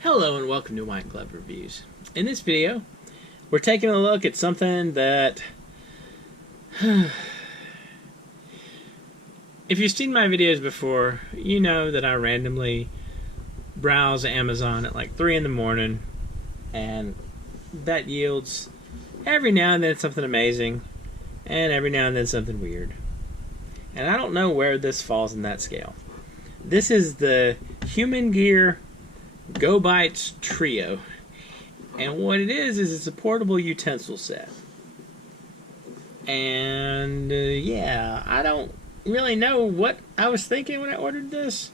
Hello and welcome to Wine Club Reviews. In this video, we're taking a look at something that, if you've seen my videos before, you know that I randomly browse Amazon at like 3 in the morning, and that yields every now and then something amazing, and every now and then something weird. And I don't know where this falls in that scale. This is the HumanGear GoBites Trio, and what it is it's a portable utensil set. And yeah, I don't really know what I was thinking when I ordered this.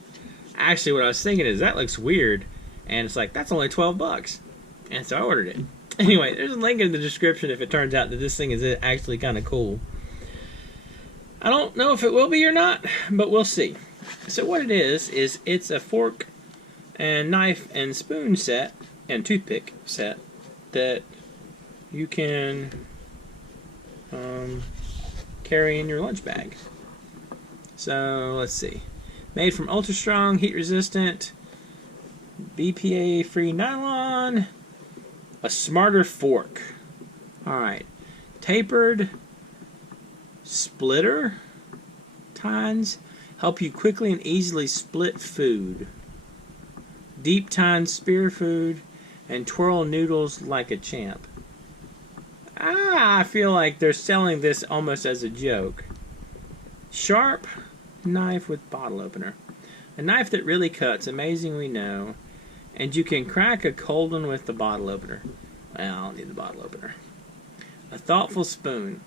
Actually, what I was thinking is that looks weird, and it's like, that's only 12 bucks, and so I ordered it. Anyway, there's a link in the description if it turns out that this thing is actually kind of cool. I don't know if it will be or not, but we'll see. So what it is it's a fork and knife and spoon set and toothpick set that you can carry in your lunch bag. So let's see. Made from ultra strong, heat resistant, Bpa Free Nylon, a smarter fork. Alright. Tapered splitter tines help you quickly and easily split food. Deep tine spear food and twirl noodles like a champ. I feel like they're selling this almost as a joke. Sharp knife with bottle opener. A knife that really cuts, amazing we know. And you can crack a cold one with the bottle opener. Well, I don't need the bottle opener. A thoughtful spoon.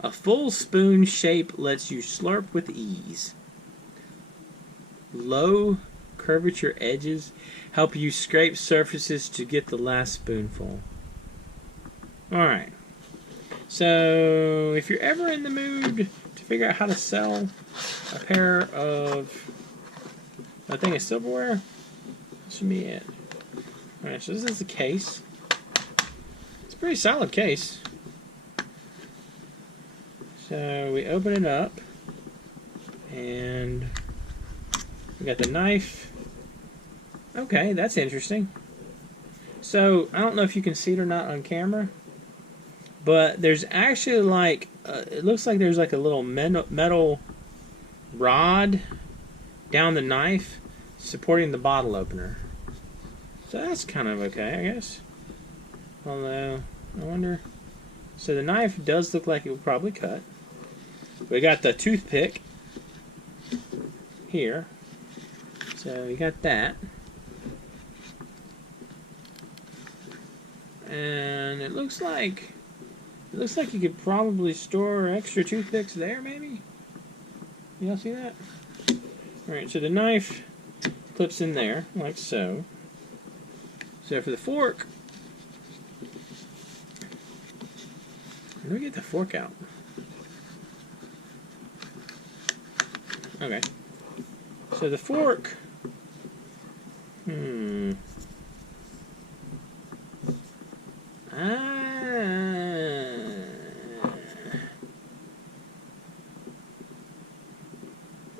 A full spoon shape lets you slurp with ease. Low curvature edges help you scrape surfaces to get the last spoonful. Alright. So, if you're ever in the mood to figure out how to sell a pair of a thing of silverware, this should be it. Alright, so this is the case. It's a pretty solid case. So we open it up, and we got the knife. Okay, that's interesting. So I don't know if you can see it or not on camera, but there's actually like it looks like there's like a little metal rod down the knife supporting the bottle opener. So that's kind of okay, I guess. Although I wonder. So the knife does look like it would probably cut. We got the toothpick here. So we got that. And it looks like you could probably store extra toothpicks there, maybe? Y'all see that? Alright, so the knife clips in there, like so. So for the fork, let me get the fork out. Okay. So the fork,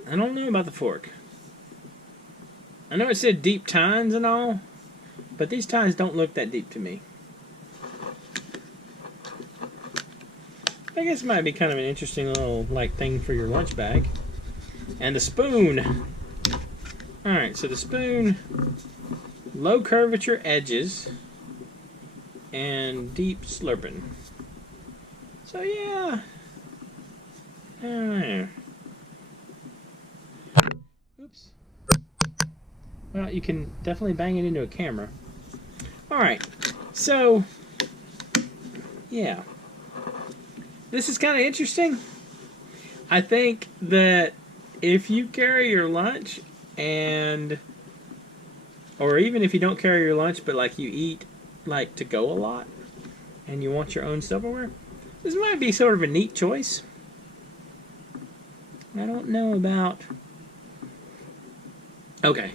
I don't know about the fork. I know it said deep tines and all, but these tines don't look that deep to me. I guess it might be kind of an interesting little like thing for your lunch bag. And the spoon. Alright, so the spoon, low curvature edges, and deep slurping. So yeah. Oops. Well, you can definitely bang it into a camera. Alright, so yeah. This is kind of interesting. I think that if you carry your lunch or even if you don't carry your lunch but like you eat like to go a lot and you want your own silverware, this might be sort of a neat choice. I don't know about... Okay.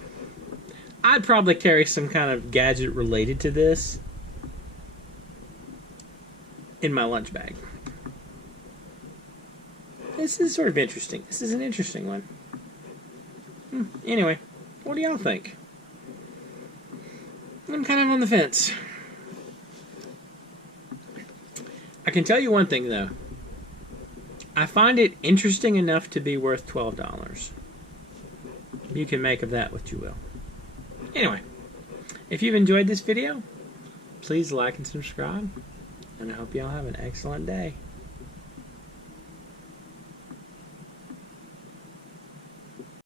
I'd probably carry some kind of gadget related to this in my lunch bag. This is sort of interesting. This is an interesting one. Anyway, what do y'all think? I'm kind of on the fence. I can tell you one thing, though. I find it interesting enough to be worth $12. You can make of that what you will. Anyway, if you've enjoyed this video, please like and subscribe. And I hope you all have an excellent day.